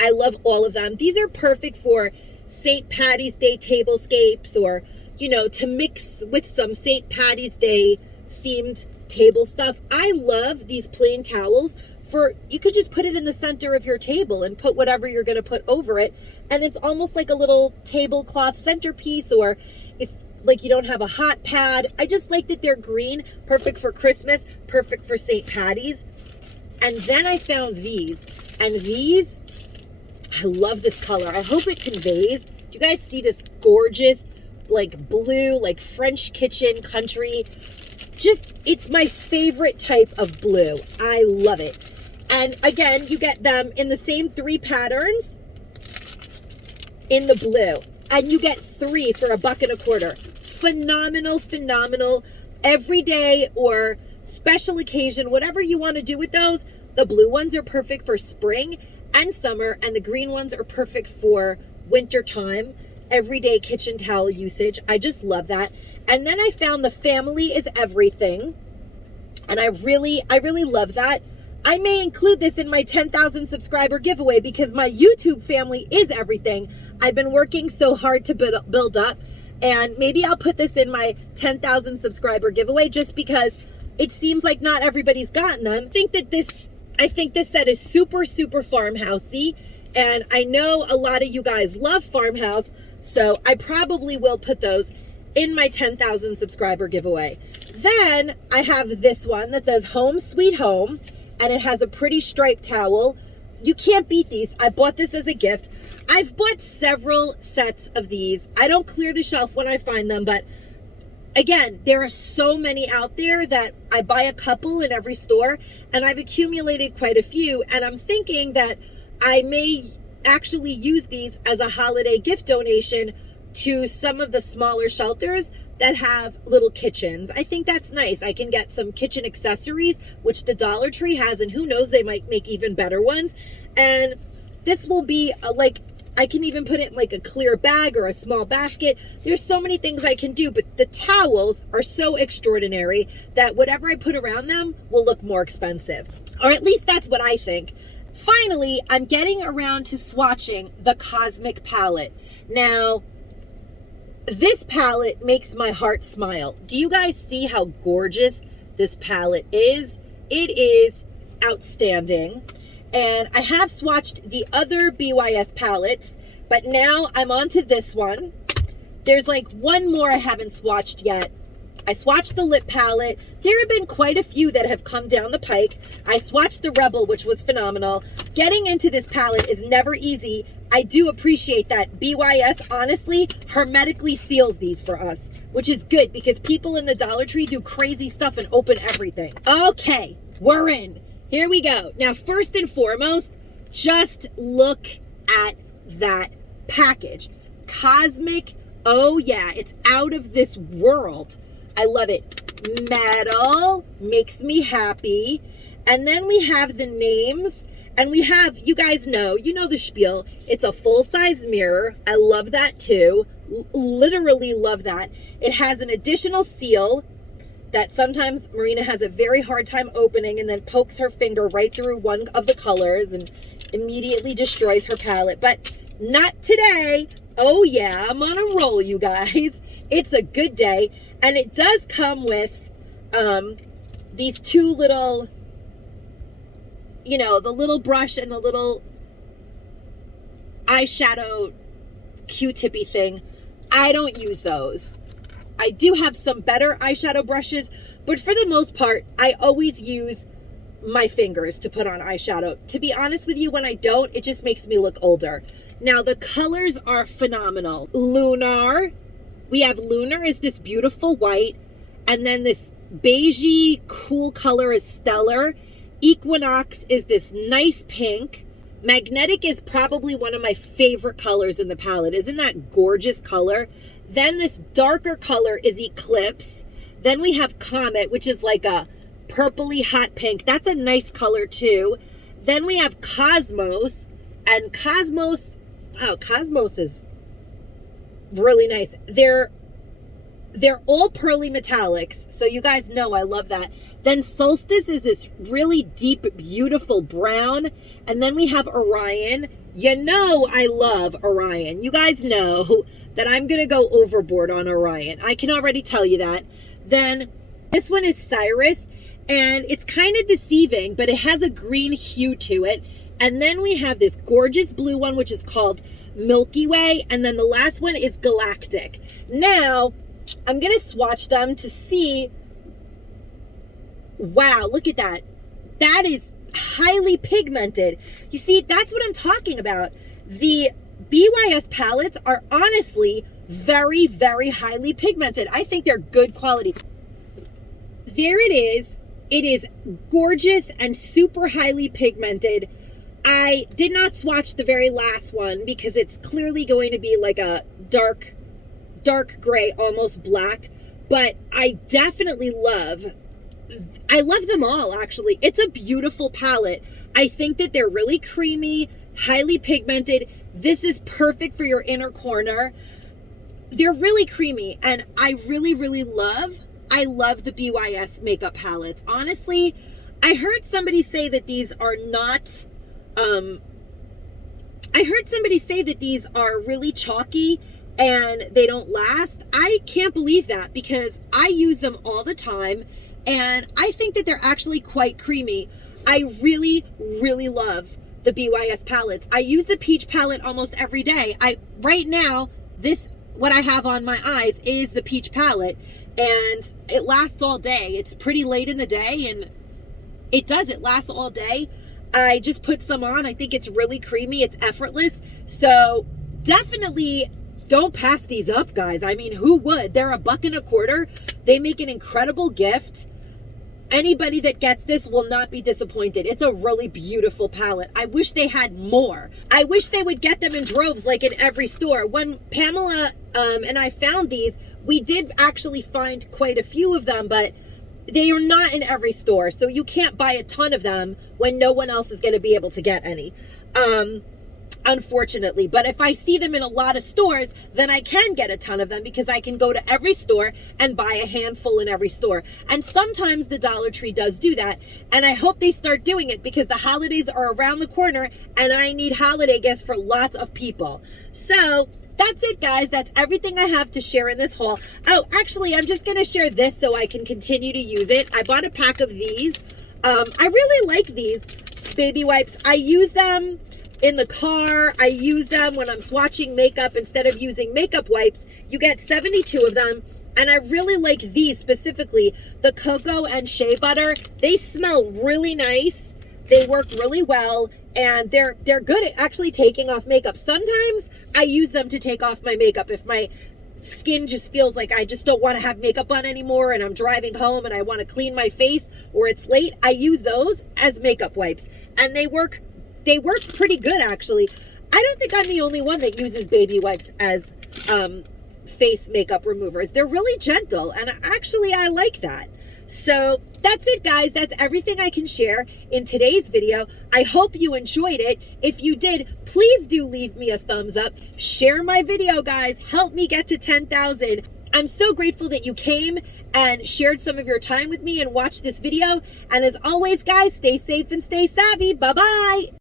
I love all of them. These are perfect for St. Patty's Day tablescapes or, you know, to mix with some St. Patty's Day themed table stuff. I love these plain towels for, you could just put it in the center of your table and put whatever you're going to put over it. And it's almost like a little tablecloth centerpiece, or if like you don't have a hot pad. I just like that they're green, perfect for Christmas, perfect for St. Patty's. And then I found these, and these, I love this color. I hope it conveys. Do you guys see this gorgeous, like blue, like French kitchen country? Just, it's my favorite type of blue. I love it. And again, you get them in the same 3 patterns in the blue. And you get 3 for $1.25. Phenomenal, phenomenal. Everyday or special occasion, whatever you want to do with those. The blue ones are perfect for spring and summer, and the green ones are perfect for winter time, everyday kitchen towel usage. I just love that. And then I found the family is everything, and I really love that. I may include this in my 10,000 subscriber giveaway because my YouTube family is everything. I've been working so hard to build up, and maybe I'll put this in my 10,000 subscriber giveaway just because it seems like not everybody's gotten them. I think this set is super, super farmhousey, and I know a lot of you guys love farmhouse, so I probably will put those in my 10,000 subscriber giveaway. Then I have this one that says Home Sweet Home, and it has a pretty striped towel. You can't beat these. I bought this as a gift. I've bought several sets of these. I don't clear the shelf when I find them, but again, there are so many out there that I buy a couple in every store, and I've accumulated quite a few, and I'm thinking that I may actually use these as a holiday gift donation to some of the smaller shelters that have little kitchens. I think that's nice. I can get some kitchen accessories, which the Dollar Tree has, and who knows, they might make even better ones. And this will be like, I can even put it in like a clear bag or a small basket. There's so many things I can do, but the towels are so extraordinary that whatever I put around them will look more expensive. Or at least that's what I think. Finally, I'm getting around to swatching the Cosmic palette. Now, this palette makes my heart smile. Do you guys see how gorgeous this palette is? It is outstanding. And I have swatched the other BYS palettes, but now I'm on to this one. There's like one more I haven't swatched yet. I swatched the lip palette. There have been quite a few that have come down the pike. I swatched the Rebel, which was phenomenal. Getting into this palette is never easy. I do appreciate that BYS honestly hermetically seals these for us, which is good because people in the Dollar Tree do crazy stuff and open everything. Okay, we're in. Here we go. Now, first and foremost, just look at that package. Cosmic, oh yeah, it's out of this world. I love it. Metal makes me happy. And then we have the names, And we have, you guys know, you know the spiel. It's a full-size mirror. I love that too. Literally love that. It has an additional seal that sometimes Marina has a very hard time opening and then pokes her finger right through one of the colors and immediately destroys her palette. But not today. Oh yeah, I'm on a roll, you guys. It's a good day. And it does come with these two little, you know, the little brush and the little eyeshadow Q-tippy thing. I don't use those. I do have some better eyeshadow brushes, but for the most part, I always use my fingers to put on eyeshadow. To be honest with you, when I don't, it just makes me look older. Now, the colors are phenomenal. Lunar, we have Lunar is this beautiful white, and then this beigey cool color is Stellar. Equinox is this nice pink. Magnetic is probably one of my favorite colors in the palette. Isn't that gorgeous color? Then this darker color is Eclipse. Then we have Comet, which is like a purpley hot pink. That's a nice color too. Then we have Cosmos, and Cosmos, wow, Cosmos is really nice. They're all pearly metallics, so you guys know I love that. Then Solstice is this really deep, beautiful brown. And then we have Orion. You know I love Orion. You guys know that I'm going to go overboard on Orion. I can already tell you that. Then this one is Cyrus, and it's kind of deceiving, but it has a green hue to it. And then we have this gorgeous blue one, which is called Milky Way. And then the last one is Galactic. Now, I'm going to swatch them to see. Wow, look at that. That is highly pigmented. You see, that's what I'm talking about. The BYS palettes are honestly very, very highly pigmented. I think they're good quality. There it is. It is gorgeous and super highly pigmented. I did not swatch the very last one because it's clearly going to be like a dark gray, almost black. But I definitely love them all, actually. It's a beautiful palette. I think that they're really creamy, highly pigmented. This is perfect for your inner corner. They're really creamy, and I really, really love the BYS makeup palettes. Honestly, I heard somebody say that these are not, I heard somebody say that these are really chalky and they don't last. I can't believe that because I use them all the time. And I think that they're actually quite creamy. I really, really love the BYS palettes. I use the peach palette almost every day. Right now, what I have on my eyes is the peach palette, and it lasts all day. It's pretty late in the day, and it lasts all day. I just put some on. I think it's really creamy. It's effortless. So definitely don't pass these up, guys. I mean, who would? They're $1.25. They make an incredible gift. Anybody that gets this will not be disappointed. It's a really beautiful palette. I wish they had more. I wish they would get them in droves like in every store. When Pamela and I found these, we did actually find quite a few of them, but they are not in every store. So you can't buy a ton of them when no one else is going to be able to get any. Unfortunately. But if I see them in a lot of stores, then I can get a ton of them because I can go to every store and buy a handful in every store. And sometimes the Dollar Tree does do that. And I hope they start doing it because the holidays are around the corner and I need holiday gifts for lots of people. So that's it, guys. That's everything I have to share in this haul. Oh, actually, I'm just going to share this so I can continue to use it. I bought a pack of these. I really like these baby wipes. I use them in the car. I use them when I'm swatching makeup instead of using makeup wipes. You get 72 of them. And I really like these specifically, the cocoa and shea butter. They smell really nice. They work really well. And they're good at actually taking off makeup. Sometimes I use them to take off my makeup. If my skin just feels like I just don't want to have makeup on anymore and I'm driving home and I want to clean my face or it's late, I use those as makeup wipes. And they work pretty good, actually. I don't think I'm the only one that uses baby wipes as face makeup removers. They're really gentle, and actually I like that. So that's it, guys. That's everything I can share in today's video. I hope you enjoyed it. If you did, please do leave me a thumbs up. Share my video, guys. Help me get to 10,000. I'm so grateful that you came and shared some of your time with me and watched this video. And as always, guys, stay safe and stay savvy. Bye-bye.